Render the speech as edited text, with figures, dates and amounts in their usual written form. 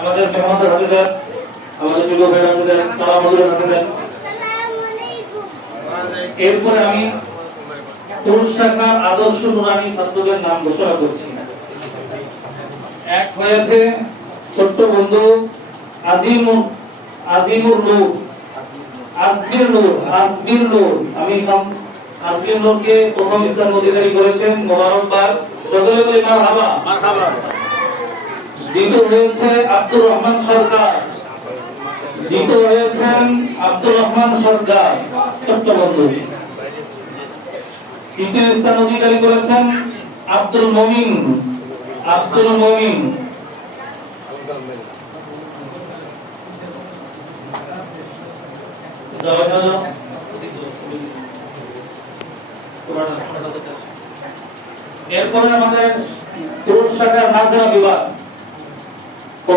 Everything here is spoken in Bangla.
আমাদের মেহমানদের হাতে দেন, আমাদের যুব ভাইয়ের হাতে দেন, তারা মধুরের হাতে দেন। এরপরে আমি পুরুষ শাখার আদর্শ নুরানি ছাত্রদের নাম ঘোষণা করছি। এক হয়েছে ছোট্ট বন্ধু আজিমুর নূর, আজমির নূর। আমি আজমির নূরকে প্রথম স্থান অধিকারী করেছেন, মোবারকবাদ। সকলে বলি মারহাবা। দ্বিতীয় হয়েছে আব্দুর রহমান সরকার, ছোট্ট বন্ধু। তৃতীয় স্থান অধিকারী করেছেন আব্দুল মমিন। এরপরে আমাদের পুরুষ শাখার নাজরা বিভাগ,